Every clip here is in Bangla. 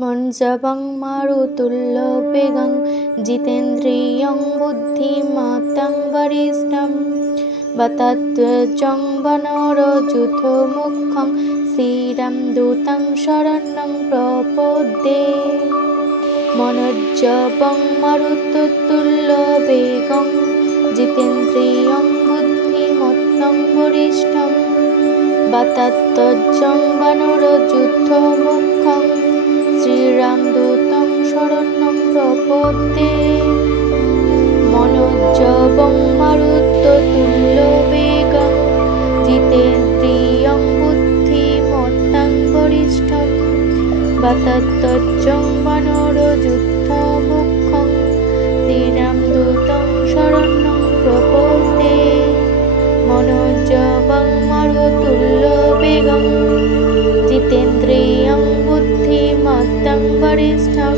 মঞ্জবং মারুতুল্যবেগং জিতেন্দ্রিয়ং বুদ্ধিমতাং বরিষ্ঠং বতধ্বজং বনরযুথমুখং শ্রীরাম দূতং শরণ্যং প্রপদ্যে। মনোজ্জবং মারুতুল্যবেগং জিতেন্দ্রিয়ং বুদ্ধিমত্তং বরিষ্ঠং বতধ্বজং বনরযুথমুখং শ্রীরাম দূতং শরণ্যং প্রপদ্যে। মনোজ্জবং মারুতুল্যবেগং জিতেন্দ্রিয়ং বুদ্ধিমত্তং বরিষ্ঠং বতধ্বজং বনরযুথমুখং শ্রীরাম দূতং শরণ্যং প্রপদ্যে। মনোজ্জবং মারুতুল্যবেগং জিতেন্দ্রিয়ং বুদ্ধিমত্তং বরিষ্ঠং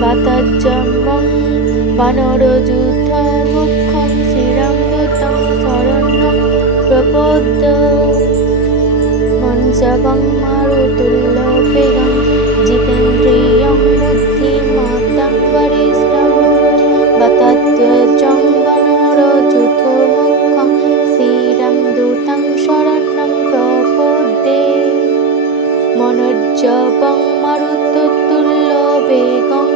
বতধ্বজং বনরযুথমুখং শ্রীরাম দূতং শরণ্যং প্রপদ্যে। মঞ্জবং মারুতুল্যবেগং জিতেন্দ্রিয়ং বুদ্ধিমত্তং বরিষ্ঠং বতধ্বজং বনরযুথমুখং শ্রীরাম দূতং শরণ্যং প্রপদ্যে। মনোজ্জবং মারুতুল্যবেগং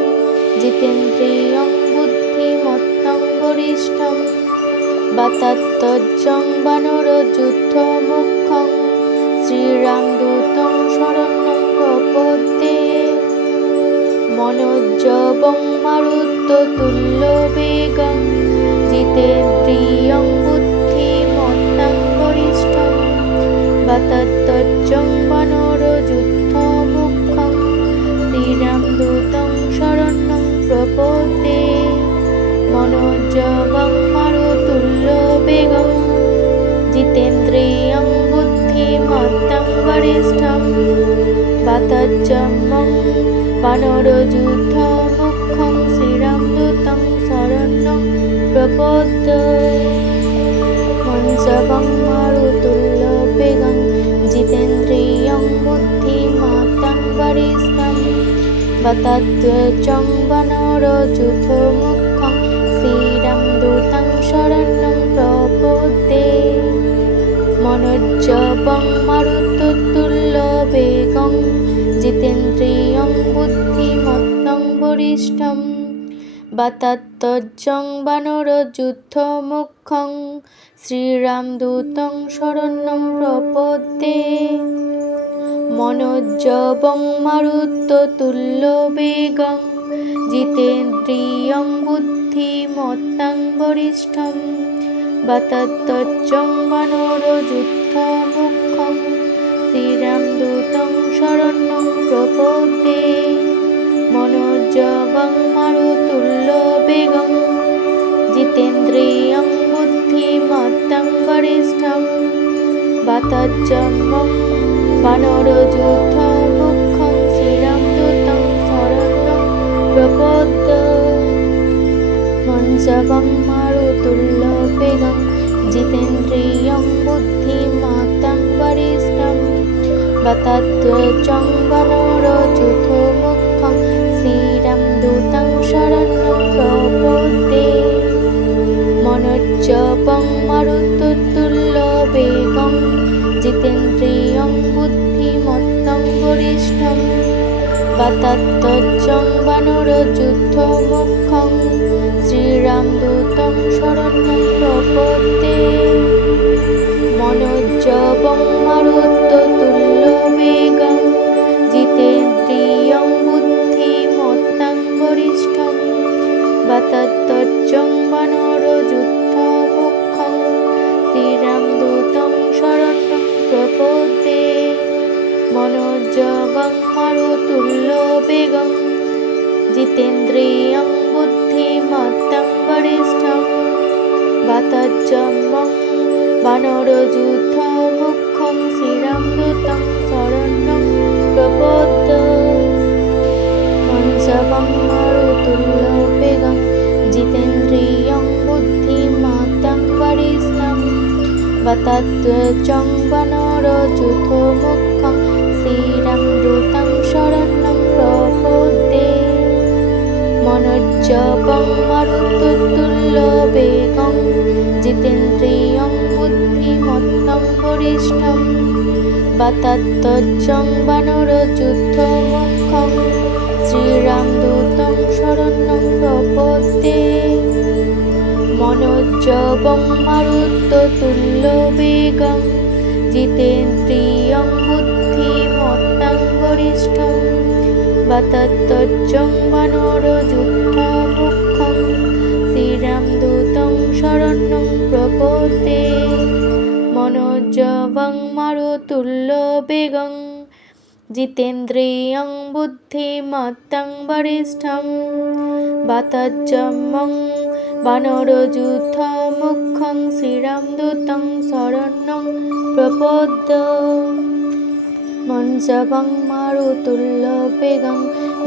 জিতেন্দ্রিয়ং বুদ্ধিমত্তং বরিষ্ঠং বতধ্বজং বনরযুথমুখং শ্রীরাম দূতং শরণ্যং প্রপদ্যে। মনোজ্জবং মারুতুল্যবেগং জিতেন্দ্রিয়ং বুদ্ধিমত্তং বরিষ্ঠং বতধ্বজং বনরযুথমুখং শ্রীরাম দূতং শরণ্যং প্রপদ্যে। মনোজ্জবং মারুতুল্যবেগং জিতেন্দ্রিয়ং বুদ্ধিমত্তং বরিষ্ঠং বতধ্বজং বনরযুথমুখং শ্রীরাম দূতং শরণ্যং প্রপদ্যে। মঞ্জবং মারুতুল্যবেগং জিতেন্দ্রিয়ং বুদ্ধিমত্তং বরিষ্ঠং বতধ্বজং বনরযুথমুখং শ্রীরাম দূতং শরণ্যং প্রপদ্যে। মনোজ্জবং মারুতুল্যবেগং জিতেন্দ্রিয়ং বুদ্ধিমত্তং বরিষ্ঠং বতধ্বজং বনরযুথমুখং শ্রীরাম দূতং শরণ্যং প্রপদ্যে। মনোজ্জবং মারুতুল্যবেগং জিতেন্দ্রিয়ং বুদ্ধিমত্তং বরিষ্ঠং বতধ্বজং বনরযুথমুখং শ্রীরাম দূতং শরণ্যং প্রপদ্যে। মনোজ্জবং মারুতুল্যবেগং জিতেন্দ্রিয়ং বুদ্ধিমত্তং বরিষ্ঠং বতধ্বজং বনরযুথমুখং শ্রীরাম দূতং শরণ্যং প্রপদ্যে। মঞ্জবং মারুতুল্যবেগং জিতেন্দ্রিয়ং বুদ্ধিমত্তং বরিষ্ঠং বতধ্বজং বনরযুথমুখং শ্রীরাম দূতং শরণ্যং প্রপদ্যে। মনোজ্জবং মারুতুল্যবেগং জিতেন্দ্রিয়ং বুদ্ধিমত্তং বরিষ্ঠং বতধ্বজং বনরযুথমুখং শ্রীরাম দূতং শরণ্যং প্রপদ্যে। মনোজ্জবং মারুতুল্যবেগং জিতেন্দ্রিয়ং বুদ্ধিমত্তং বরিষ্ঠং বতধ্বজং বনরযুথমুখং শ্রীরাম দূতং শরণ্যং প্রপদ্যে। মনোজ্জবং মারুতুল্যবেগং জিতেন্দ্রিয়ং বুদ্ধিমত্তং বরিষ্ঠং বতধ্বজং বনরযুথমুখং শ্রীরাম দূতং শরণ্যং প্রপদ্যে। মঞ্জবং মারুতুল্যবেগং জিতেন্দ্রিয়ং বুদ্ধিমত্তং বরিষ্ঠং বতধ্বজং বনরযুথমুখং শ্রীরাম দূতং শরণ্যং वरिष्ठं वातात्तचं वानरयूथमुख्यं श्रीरामदूतं शरणं प्रपद्ये मनोजवं मारुततुल्यवेगं जितेन्द्रियं बुद्धिमत्तां वरिष्ठं वातात्तचं वानरयूथमुख्यं श्रीरामदूतं शरणं प्रपद्ये मनोजवं मारुततुल्यवेगं जितेन्द्रियं बुद्धिमत्तां वरिष्ठं वातात्तचं वानरयूथमुख्यं श्रीरामदूतं शरणं प्रपद्ये मनोजवं मारुततुल्यवेगं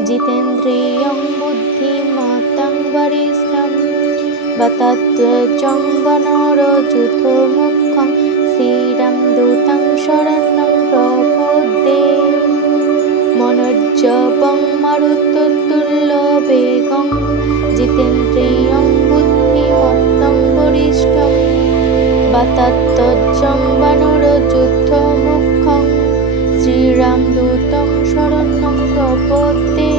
जितेन्द्रियं बुद्धिमत्तां वरिष्ठं वातात्तचं वानरयूथमुख्यं श्रीरामदूतं शरणं प्रपद्ये मनोजवं मारुततुल्यवेगं जितेन्द्रियं बुद्धिमत्तां वरिष्ठं वातात्तचं वानरयूथमुख्यं श्रीरामदूतं शरणं प्रपद्ये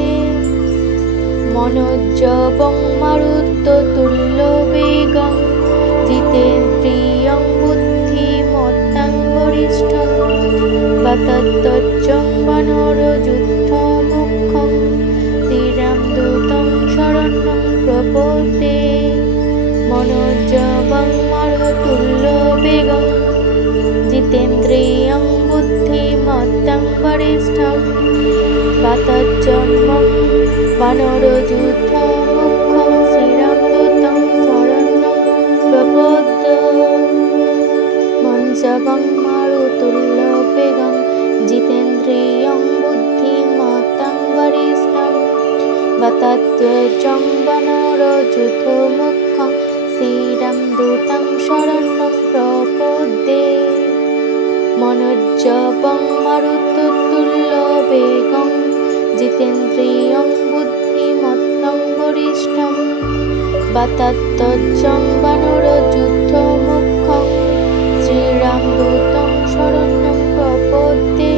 मनोजवं मारुततुल्यवेगं जितेन्द्रियं बुद्धिमत्तां वरिष्ठं वातात्तचं वानरयूथमुख्यं श्रीरामदूतं शरणं प्रपद्ये मनोजवं मारुततुल्यवेगं जितेन्द्रियं बुद्धिमत्तां वरिष्ठं वातात्तचं वानरयूथमुख्यं श्रीरामदूतं शरणं प्रपद्ये मनोजवं मारुततुल्यवेगं जितेन्द्रियं बुद्धिमत्तां वरिष्ठं वातात्तचं वानरयूथमुख्यं श्रीरामदूतं शरणं प्रपद्ये मनोजवं मारुततुल्यवेगं जितेन्द्रियं बुद्धिमत्तां वरिष्ठं वातात्तचं वानरयूथमुख्यं श्रीरामदूतं शरणं प्रपद्ये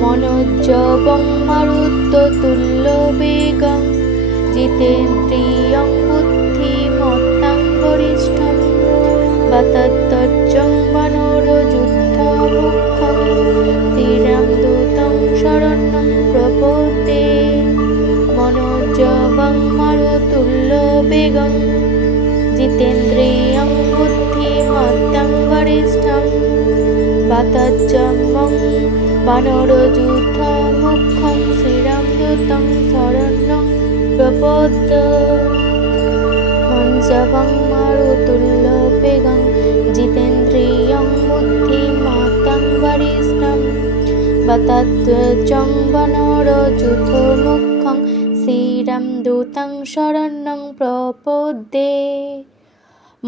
मनोजवं मारुततुल्यवेगं जितेन्द्रियं बुद्धिमत्तां वरिष्ठं वातात्तचं वानरयूथमुख्यं श्रीरामदूतं शरणं प्रपद्ये मनोजवं मारुततुल्यवेगं जितेन्द्रियं बुद्धिमत्तां वरिष्ठं वातात्तचं वानरयूथमुख्यं श्रीरामदूतं शरणं प्रपद्ये मनोजवं मारुततुल्यवेगं जितेन्द्रियं बुद्धिमत्तां वरिष्ठं वातात्तचं वानरयूथमुख्यं श्रीरामदूतं शरणं प्रपद्ये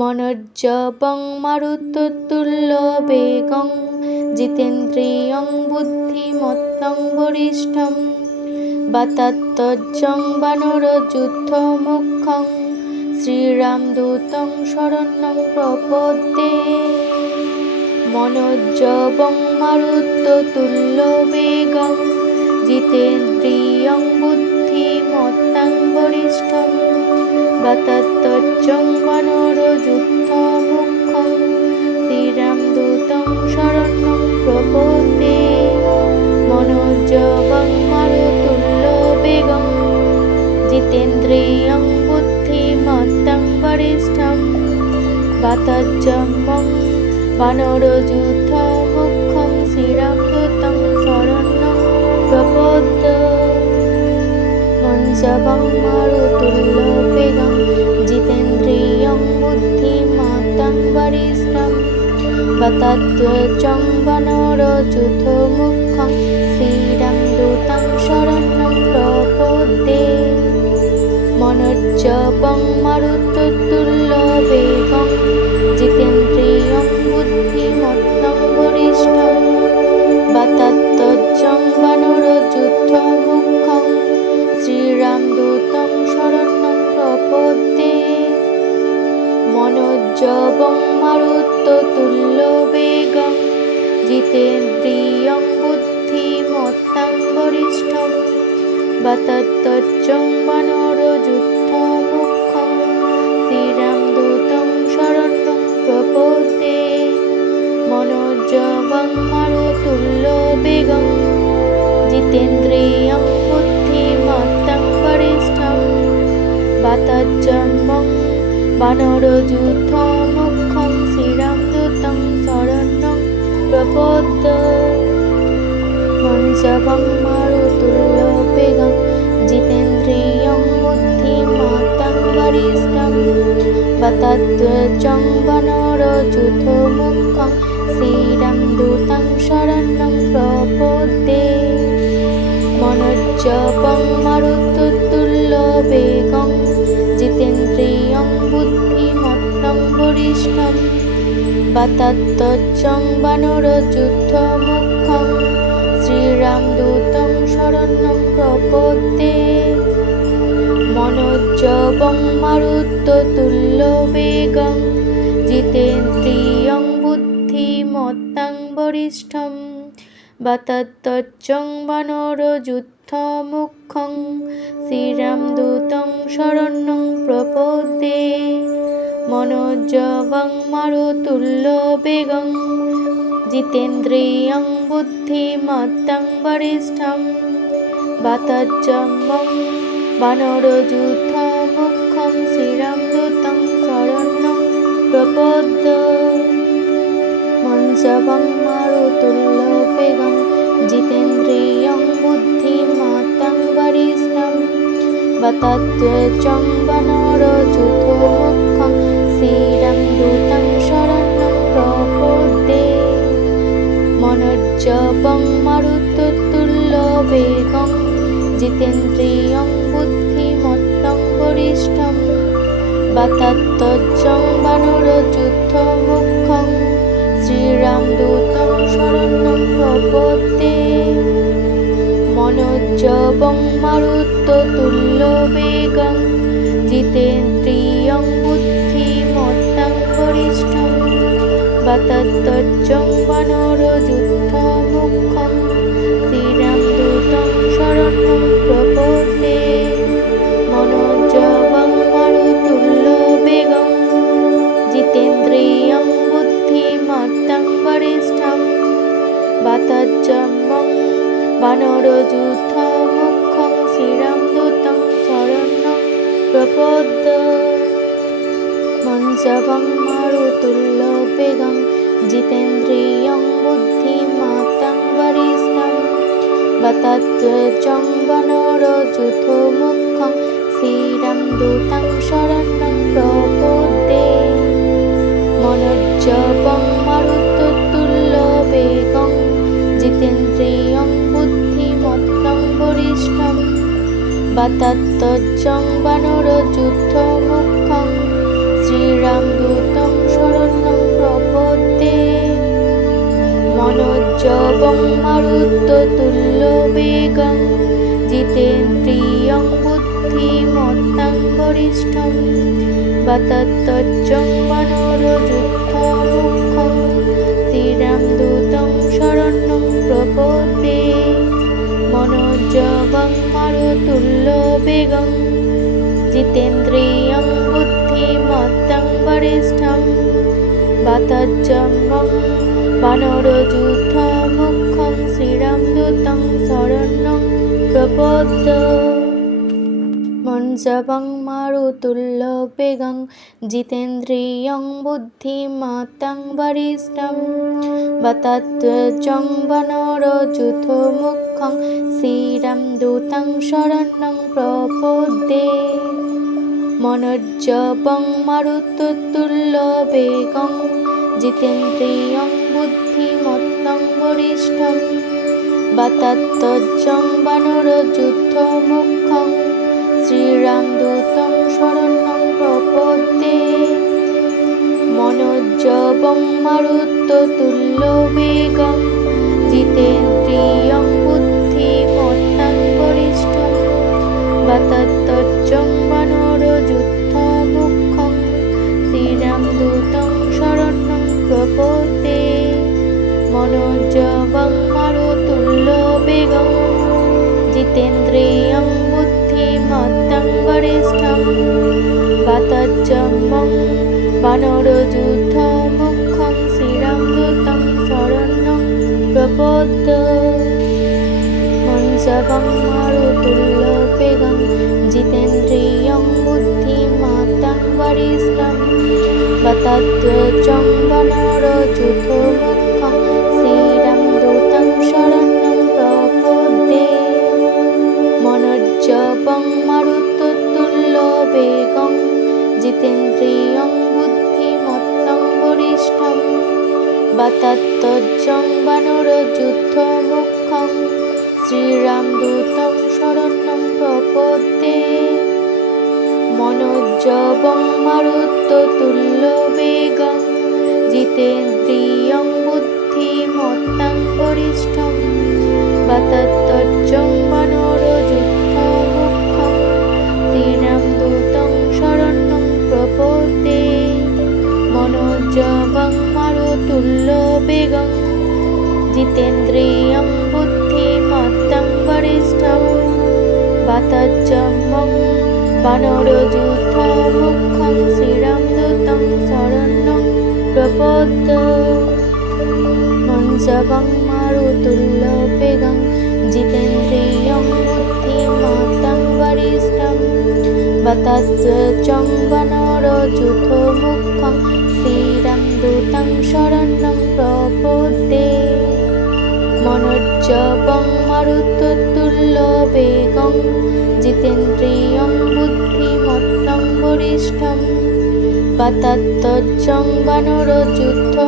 मनोजवं मारुततुल्यवेगं जितेन्द्रियं बुद्धिमत्तां वरिष्ठं वातात्तचं वानरयूथमुख्यं श्रीरामदूतं शरणं प्रपद्ये मनोजवं मारुततुल्यवेगं जितेन्द्रियं बुद्धिमत्तां वरिष्ठं वातात्तचं वानरयूथमुख्यं श्रीरामदूतं शरणं प्रपद्ये मनोजवं मारुततुल्यवेगं जितेन्द्रियं बुद्धिमत्तां वरिष्ठं वातात्तचं वानरयूथमुख्यं श्रीरामदूतं शरणं प्रपद्ये मनोजवं मारुततुल्यवेगं जितेन्द्रियं बुद्धिमत्तां वरिष्ठं वातात्तचं वानरयूथमुख्यं श्रीरामदूतं शरणं प्रपद्ये मनोजवं मारुततुल्यवेगं जितेन्द्रियं बुद्धिमत्तां वरिष्ठं वातात्तचं वानरयूथमुख्यं श्रीरामदूतं शरणं प्रपद्ये मनोजवं मारुततुल्यवेगं जितेन्द्रियं बुद्धिमत्तां वरिष्ठं वातत्तचं वानरयूथमुख्यं श्रीरामदूतं शरणं प्रपद्ये मनोजवं मारुतुल्यवेगं जितेन्द्रियं बुद्धिमत्तां वरिष्ठं वातत्तं वानरयूथमुख्यं श्रीरामदूतं शरणं प्रपद्ये मनोजवं मारुतुल्यवेगं जितेन्द्रियं बुद्धिमत्तां वरिष्ठं वातत्तं वानरयूथमुख्यं श्रीरामदूतं शरणं प्रपद्ये मनोजवं मारुतुल्यवेगं जितेन्द्रियं बुद्धिमत्तां वरिष्ठं वातत्तं वानरयूथमुख्यं श्रीरामदूतं शरणं प्रपद्ये मनोजवं मारुतुल्यवेगं जितेन्द्रियं बुद्धिमत्तां वरिष्ठं वातत्तं वानरयूथमुख्यं श्रीरामदूतं शरणं प्रपद्ये मनोजवं मारुतुल्यवेगं जितेन्द्रियं बुद्धिमत्तां वरिष्ठं वातत्तं वानरयूथमुख्यं श्रीरामदूतं शरणं प्रपद्ये मनोजवं मारुतुल्यवेगं जितेन्द्रियं बुद्धिमत्तां वरिष्ठं वातत्तं वानरयूथमुख्यं श्रीरामदूतं शरणं प्रपद्ये मनोजवं मारुतुल्यवेगं जितेन्द्रियं बुद्धिमत्तां वरिष्ठं वातत्तं वानरयूथमुख्यं श्रीरामदूतं शरणं प्रपद्ये मनोजवं मारुतुल्यवेगं जितेन्द्रियं बुद्धिमत्तां वरिष्ठं वातत्तं वानरयूथमुख्यं श्रीरामदूतं शरणं प्रपद्ये मनोजवं मारुतुल्यवेगं जितेन्द्रियं बुद्धिमत्तां वरिष्ठं वातत्तं वानरयूथमुख्यं श्रीरामदूतं शरणं प्रपद्ये मनोजवं मारुतुल्यवेगं जितेन्द्रियं बुद्धिमत्तां वरिष्ठं वातत्तं वानरयूथमुख्यं श्रीरामदूतं शरणं प्रपद्ये मनोजवं मारुतुल्यवेगं जितेन्द्रियं बुद्धिमत्तां वरिष्ठं वातत्तं वानरयूथमुख्यं श्रीरामदूतं शरणं प्रपद्ये मनोजवं मारुतुल्यवेगं जितेन्द्रियं बुद्धिमत्तां वरिष्ठं वातत्तं वानरयूथमुख्यं श्रीरामदूतं शरणं प्रपद्ये मनोजवं मारुतुल्यवेगं जितेन्द्रियं बुद्धिमत्तां वरिष्ठं वातत्तं वानरयूथमुख्यं श्रीरामदूतं शरणं प्रपद्ये मनोजवं मारुतुल्यवेगं जितेन्द्रियं बुद्धिमत्तां वरिष्ठं वातत्तं वानरयूथमुख्यं श्रीरामदूतं शरणं प्रपद्ये मनोजवं मारुतुल्यवेगं जितेन्द्रियं बुद्धिमत्तां वरिष्ठं वातत्तं वानरयूथमुख्यं श्रीरामदूतं शरणं प्रपद्ये मनोजवं मारुतुल्यवेगं जितेन्द्रियं बुद्धिमत्तां वरिष्ठं वातत्तं वानरयूथमुख्यं श्रीरामदूतं शरणं प्रपद्ये मनोजवं जितेन्द्रियं बुद्धिमत्तं वरिष्ठं वातज्रमं वानरयूथमुख्यं श्रीरामदूतं शरणं प्रपद्ये मञ्चवं मारुतुल्यवेगं जितेन्द्रियं बुद्धिमत्तं वरिष्ठं वातज्रमं वानरयूथमुख्यं श्रीरामदूतं शरणं प्रपद्ये मनोजवं मारुततुल्यवेगं जितेन्द्रियं बुद्धिमत्तं वरिष्ठं वातज्रमं वानरयूथमुख्यं श्रीरामदूतं शरणं प्रपद्ये मनोजवं मारुततुल्यवेगं जितेन्द्रियं बुद्धिमत्तं वरिष्ठं वातज्रमं वानरयूथमुख्यं श्रीरामदूतं शरणं प्रपद्ये मनोजवं मारुततुल्यवेगं जितेन्द्रियं बुद्धिमत्तं वरिष्ठं वातज्रमं वानरयूथमुख्यं श्रीरामदूतं शरणं प्रपद्ये मञ्चवं मारुततुल्यवेगं जितेन्द्रियं बुद्धिमत्तं वरिष्ठं वातज्रमं वानरयूथमुख्यं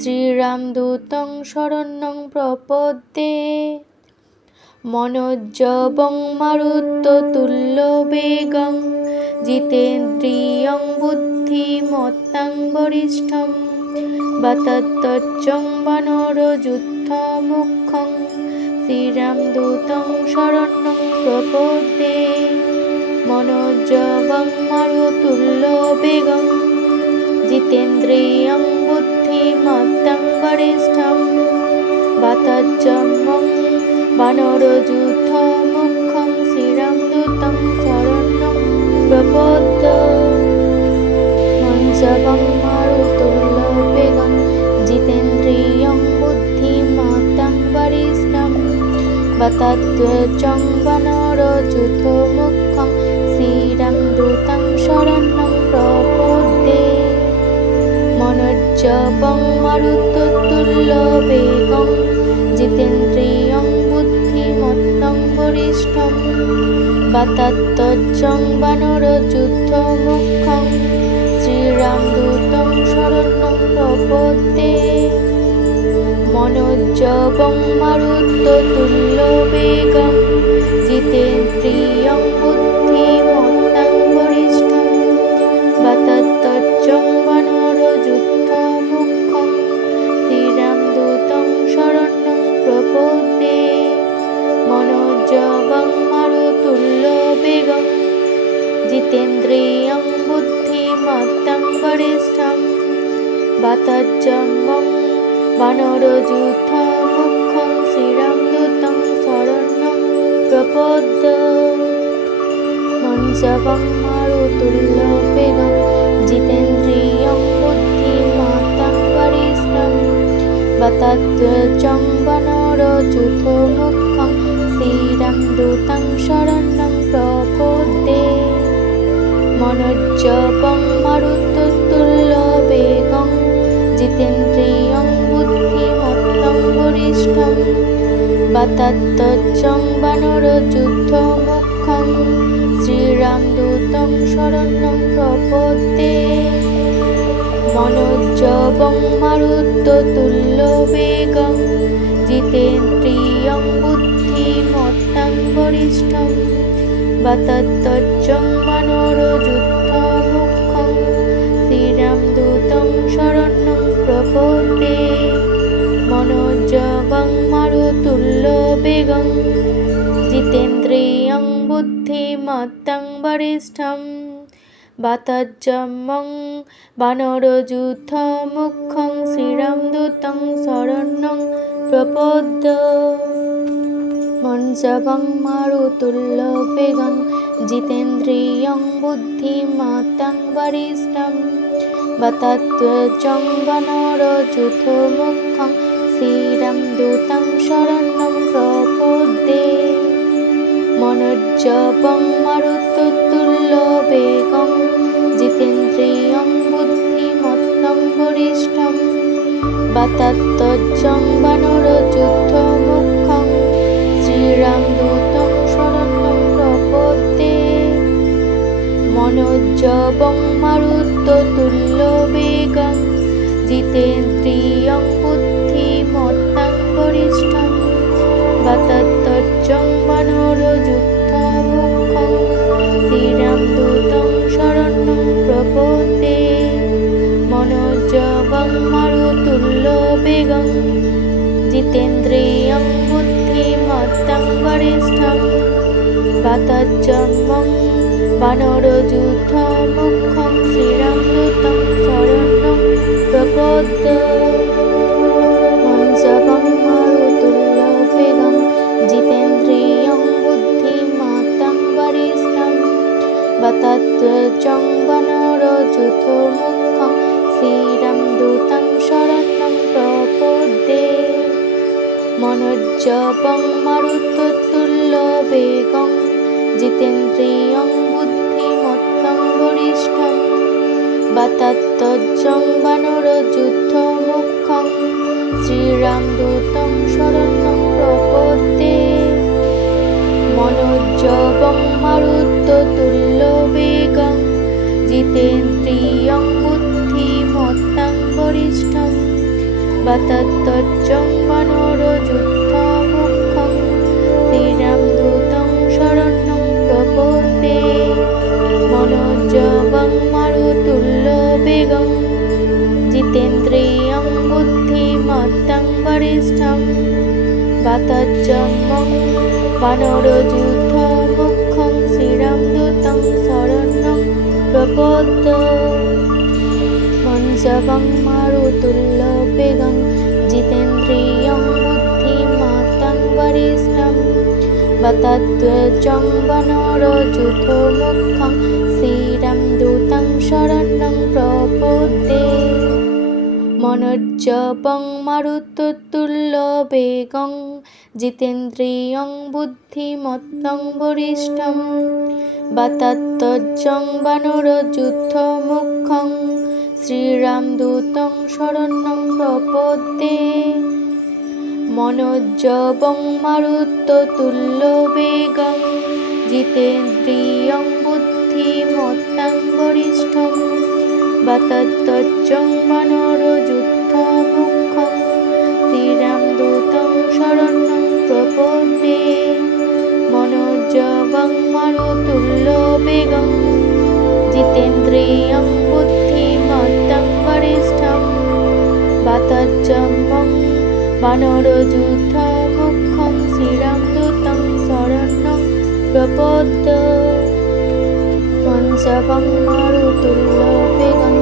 श्रीरामदूतं शरणं प्रपद्ये मनोजवं मारुततुल्यवेगं जितेन्द्रियं बुद्धिमत्तं वरिष्ठं वातज्रमं वानरयूथमुख्यं श्रीरामदूतं शरणं प्रपद्ये मनोजवं मारुततुल्यवेगं जितेन्द्रियं बुद्धिमत्तं वरिष्ठं वातज्रमं वानरयूथमुख्यं श्रीरामदूतं शरणं प्रपद्ये मनोजवं मारुततुल्यवेगं जितेन्द्रियं बुद्धिमत्तं वरिष्ठं वातज्रमं वानरयूथमुख्यं श्रीरामदूतं शरणं प्रपद्ये मञ्चवं मारुततुल्यवेगं जितेन्द्रियं बुद्धिमत्तं वरिष्ठं वातज्रमं वानरयूथमुख्यं श्रीरामदूतं शरणं प्रपद्ये मनोजवं मारुततुल्यवेगं जितेन्द्रियं बुद्धिमत्तं वरिष्ठं वातज्रमं वानरयूथमुख्यं श्रीरामदूतं शरणं प्रपद्ये मनोजवं मारुततुल्यवेगं जितेन्द्रियं बुद्धिमत्तं वरिष्ठं वातज्रमं वानरयूथमुख्यं श्रीरामदूतं शरणं प्रपद्ये मनोजवं मारुततुल्यवेगं जितेन्द्रियं बुद्धिमत्तं वरिष्ठं वातज्रमं वानरयूथमुख्यं श्रीरामदूतं शरणं प्रपद्ये मञ्चवं मारुततुल्यवेगं जितेन्द्रियं बुद्धिमत्तं वरिष्ठं वातज्रमं वानरयूथमुख्यं श्रीरामदूतं शरणं प्रपद्ये मनोजवं मारुततुल्यवेगं जितेन्द्रियं बुद्धिमत्तं वरिष्ठं वातज्रमं वानरयूथमुख्यं श्रीरामदूतं शरणं प्रपद्ये मनोजवं मारुततुल्यवेगं जितेन्द्रियं बुद्धिमत्तं वरिष्ठं वातज्रमं वानरयूथमुख्यं श्रीरामदूतं शरणं प्रपद्ये मनोजवं मारुततुल्यवेगं जितेन्द्रियं बुद्धिमत्तं वरिष्ठं वातज्रमं वानरयूथमुख्यं श्रीरामदूतं शरणं प्रपद्ये মঞ্জবং মারুতুল্যবেগং জিতেন্দ্রিয়ং বুদ্ধিমতাং বরিষ্ঠং বতধ্বজং বনরযুথমুখং শিরং দূতং শরণ্যং প্রপদ্যে মনোজ্জবং মারুতুল্যবেগং জিতেন্দ্রিয়ং বুদ্ধিমত্তং বরিষ্ঠং বতধ্বজং বনরযুথমুখং শিরং দূতং শরণ্যং প্রপদ্যে মনোজ্জবং মারুতুল্যবেগং জিতেন্দ্রিয়ং বুদ্ধিমত্তং বরিষ্ঠং বতধ্বজং বনরযুথমুখং শিরং দূতং শরণ্যং প্রপদ্যে মনোজ্জবং মারুতুল্যবেগং জিতেন্দ্রিয়ং বুদ্ধিমত্তং বরিষ্ঠং বতধ্বজং বনরযুথমুখং শিরং দূতং শরণ্যং প্রপদ্যে মঞ্জবং মারুতুল্যবেগং জিতেন্দ্রিয়ং বুদ্ধিমত্তং বরিষ্ঠং বতধ্বজং বনরযুথমুখং শিরং দূতং শরণ্যং প্রপদ্যে মনোজ্জবং মারুতুল্যবেগং জিতেন্দ্রিয়ং বুদ্ধিমত্তং বরিষ্ঠং বতধ্বজং বনরযুথমুখং শিরং দূতং শরণ্যং প্রপদ্যে মনোজ্জবং মারুতুল্যবেগং জিতেন্দ্রিয়ং বুদ্ধিমত্তং বরিষ্ঠং বতধ্বজং বনরযুথমুখং শিরং দূতং শরণ্যং প্রপদ্যে মনোজ্জবং মারুতুল্যবেগং জিতেন্দ্রিয়ং বুদ্ধিমত্তং বরিষ্ঠং বতধ্বজং বনরযুথমুখং শিরং দূতং শরণ্যং প্রপদ্যে মঞ্জবং মারুতুল্যবেগং জিতেন্দ্রিয়ং বুদ্ধিমত্তং বরিষ্ঠং বতধ্বজং বনরযুথমুখং শিরং দূতং শরণ্যং প্রপদ্যে মনোজ্জবং মারুতুল্যবেগং জিতেন্দ্রিয়ং বুদ্ধিমত্তং বরিষ্ঠং বতধ্বজং বনরযুথমুখং শিরং দূতং শরণ্যং প্রপদ্যে মনোজ্জবং মারুতুল্যবেগং জিতেন্দ্রিয়ং বুদ্ধিমত্তং বরিষ্ঠং বতধ্বজং বনরযুথমুখং শিরং দূতং শরণ্যং প্রপদ্যে মনোজ্জবং মারুতুল্যবেগং জিতেন্দ্রিয়ং বুদ্ধিমত্তং বরিষ্ঠং বতধ্বজং বনরযুথমুখং শিরং দূতং শরণ্যং প্রপদ্যে মঞ্জবং মারুতুল্যবেগং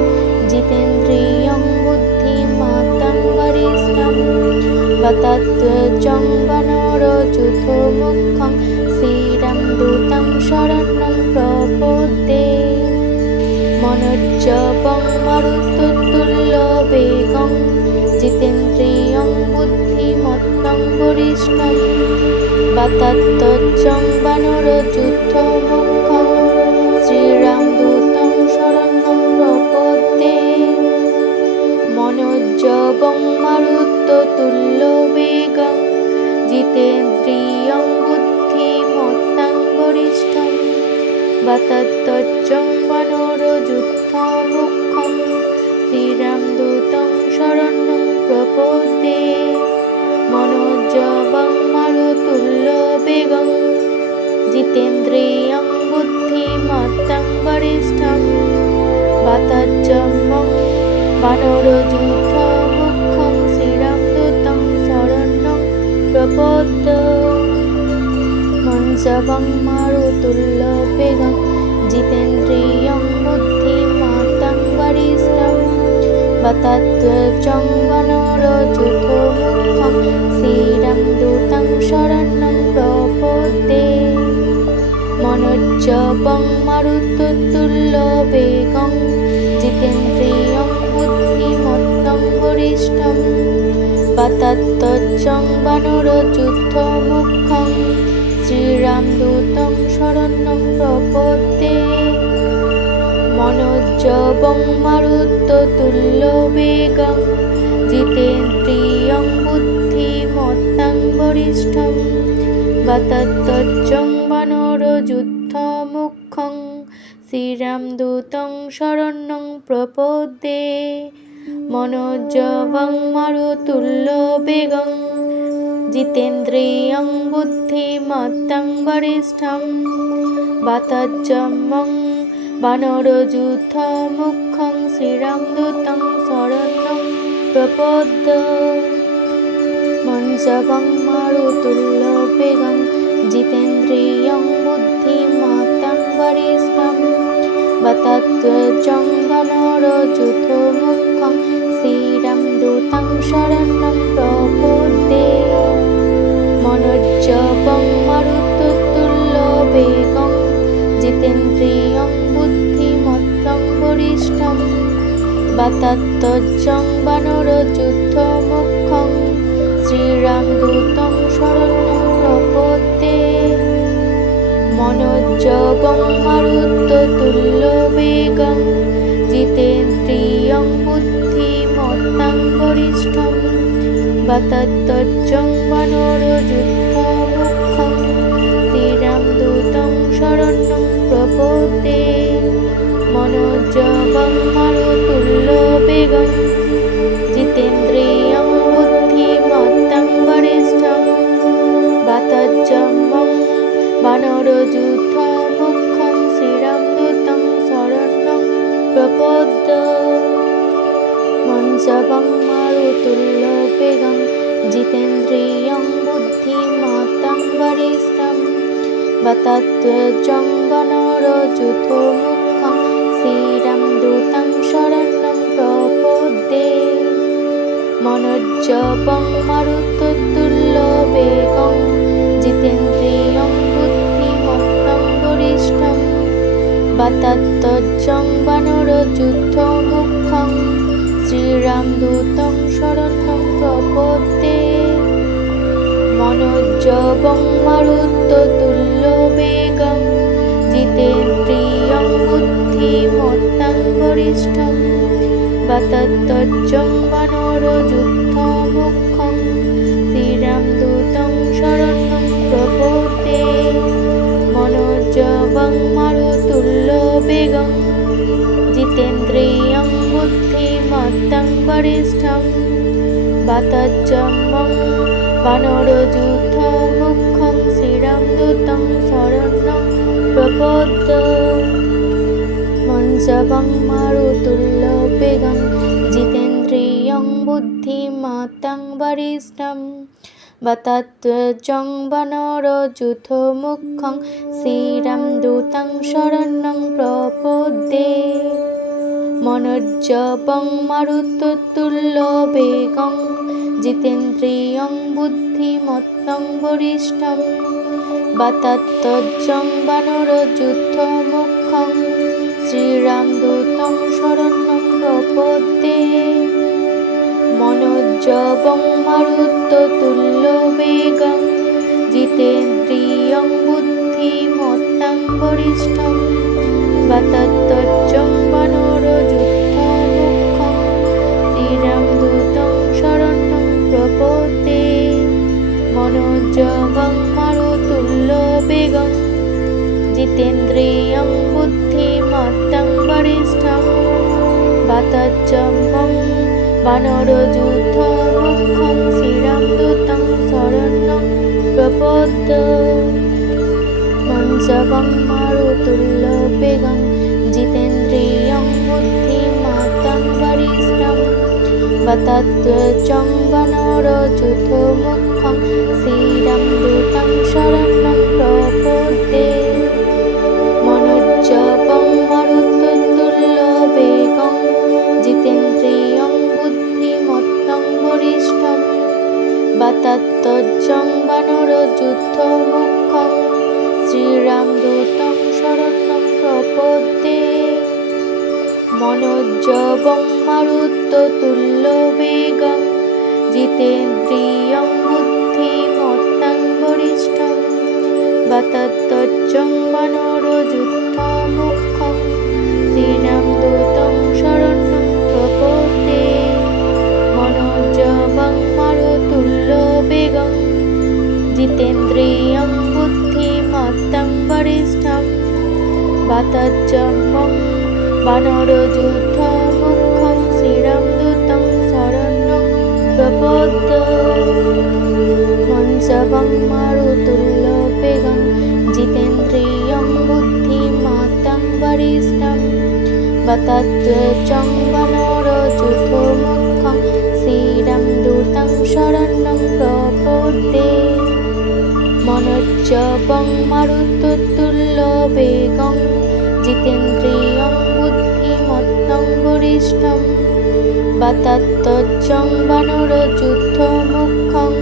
জিতেন্দ্রিয়ং বুদ্ধিমত্তং বরিষ্ঠং বতধ্বজং বনরযুথমুখং শিরং দূতং শরণ্যং প্রপদ্যে মনোজ্জবং মারুতুল্যবেগং জিতেন্দ্রিয়ং বুদ্ধিমত্তং বরিষ্ঠং বতধ্বজং বনরযুথমুখং শিরং দূতং শরণ্যং প্রপদ্যে মনোজ্জবং মারুতুল্যবেগং জিতেন্দ্রিয়ং বুদ্ধিমত্তং বরিষ্ঠং বতধ্বজং বনরযুথমুখং শিরং দূতং শরণ্যং প্রপদ্যে মনোজ্জবং মারুতুল্যবেগং জিতেন্দ্রিয়ং বুদ্ধিমত্তং বরিষ্ঠং বতধ্বজং বনরযুথমুখং শিরং দূতং শরণ্যং প্রপদ্যে মঞ্জবং মারুতুল্যবেগং জিতেন্দ্রিয়ং বুদ্ধিমত্তং বরিষ্ঠং বতধ্বজং বানরযূথমুখং শ্রীরাম দূতং শরণ্যং প্রপদ্যে মনোজ্জবং মারুততুল্যবেগং জিতেন্দ্রিয়ং বুদ্ধিমত্তং বরিষ্ঠং বতধ্বজং বানরযূথমুখং শ্রীরাম দূতং শরণ্যং প্রপদ্যে মনোজ্জবং মারুততুল্যবেগং জিতেন্দ্রিয়ং বুদ্ধিমত্তং বরিষ্ঠং বতধ্বজং বানরযূথমুখং শ্রীরাম দূতং শরণ্যং প্রপদ্যে মনোজ্জবং মারুততুল্যবেগং জিতেন্দ্রিয়ং বুদ্ধিমত্তং বরিষ্ঠং বতধ্বজং বানরযূথমুখং শ্রীরাম দূতং শরণ্যং প্রপদ্যে মনোজ্জবং মারুততুল্যবেগং জিতেন্দ্রিয়ং বুদ্ধিমত্তং বরিষ্ঠং বতধ্বজং বানরযূথমুখং শ্রীরাম দূতং শরণ্যং প্রপদ্যে মনোজ্জবং মারুততুল্যবেগং জিতেন্দ্রিয়ং বুদ্ধিমত্তং বরিষ্ঠং বতধ্বজং বানরযূথমুখং শ্রীরাম দূতং শরণ্যং প্রপদ্যে মনোজ্জবং মারুততুল্যবেগং জিতেন্দ্রিয়ং বুদ্ধিমত্তং বরিষ্ঠং বতধ্বজং বানরযূথমুখং শ্রীরাম দূতং শরণ্যং প্রপদ্যে মনোজ্জবং মারুততুল্যবেগং জিতেন্দ্রিয়ং বুদ্ধিমত্তং বরিষ্ঠং বতধ্বজং বানরযূথমুখং শ্রীরাম দূতং শরণ্যং প্রপদ্যে মনোজ্জবং মারুততুল্যবেগং জিতেন্দ্রিয়ং বুদ্ধিমত্তং বরিষ্ঠং বতধ্বজং বানরযূথমুখং শ্রীরাম দূতং শরণ্যং প্রপদ্যে মনোজ্জবং মারুততুল্যবেগং জিতেন্দ্রিয়ং বুদ্ধিমত্তং বরিষ্ঠং বতধ্বজং বানরযূথমুখং শ্রীরাম দূতং শরণ্যং প্রপদ্যে মনোজ্জবং মারুততুল্যবেগং জিতেন্দ্রিয়ং বুদ্ধিমত্তং বরিষ্ঠং বতধ্বজং বানরযূথমুখং শ্রীরাম দূতং শরণ্যং প্রপদ্যে মনোজ্জবং মারুততুল্যবেগং জিতেন্দ্রিয়ং বুদ্ধিমত্তং বরিষ্ঠং বতধ্বজং বানরযূথমুখং শ্রীরাম দূতং শরণ্যং প্রপদ্যে মনোজ্জবং মারুততুল্যবেগং জিতেন্দ্রিয়ং বুদ্ধিমত্তং বরিষ্ঠং বতধ্বজং বানরযূথমুখং শ্রীরাম দূতং শরণ্যং প্রপদ্যে মনোজ্জবং মারুততুল্যবেগং জিতেন্দ্রিয়ং বুদ্ধিমত্তং বরিষ্ঠং বতধ্বজং বানরযূথমুখং শ্রীরাম দূতং শরণ্যং প্রপদ্যে মনোজ্জবং মারুততুল্যবেগং জিতেন্দ্রিয়ং বুদ্ধিমত্তং বরিষ্ঠং বতধ্বজং বানরযূথমুখং শ্রীরাম দূতং শরণ্যং প্রপদ্যে মনোজ্জবং মারুততুল্যবেগং জিতেন্দ্রিয়ং বুদ্ধিমত্তং বরিষ্ঠং বতধ্বজং বানরযূথমুখং শ্রীরাম দূতং শরণ্যং প্রপদ্যে মনোজ্জবং মারুততুল্যবেগং জিতেন্দ্রিয়ং বুদ্ধিমত্তং বরিষ্ঠং বতধ্বজং বানরযূথমুখং শ্রীরাম দূতং শরণ্যং প্রপদ্যে মনোজ্জবং মারুততুল্যবেগং জিতেন্দ্রিয়ং मनोजवं मारुततुल्यवेगं जितेन्द्रियं बुद्धिमत्तां वरिष्ठं वातत्वचं वानरयूथमुख्यं श्रीराम दूतं शरणं प्रपद्ये मनोजवं मारुततुल्यवेगं जितेन्द्रियं बुद्धिमत्तां वरिष्ठं वातत्वचं वानरयूथमुख्यं श्रीराम दूतं शरणं प्रपद्ये मनोजवं मारुततुल्यवेगं जितेन्द्रियं बुद्धिमत्तां वरिष्ठं वातत्वचं वानरयूथमुख्यं श्रीराम दूतं शरणं प्रपद्ये मनोजवं मारुततुल्यवेगं जितेन्द्रियं बुद्धिमत्तां वरिष्ठं वातत्वचं वानरयूथमुख्यं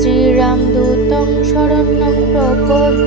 श्रीराम दूतं शरणं प्रपद्ये।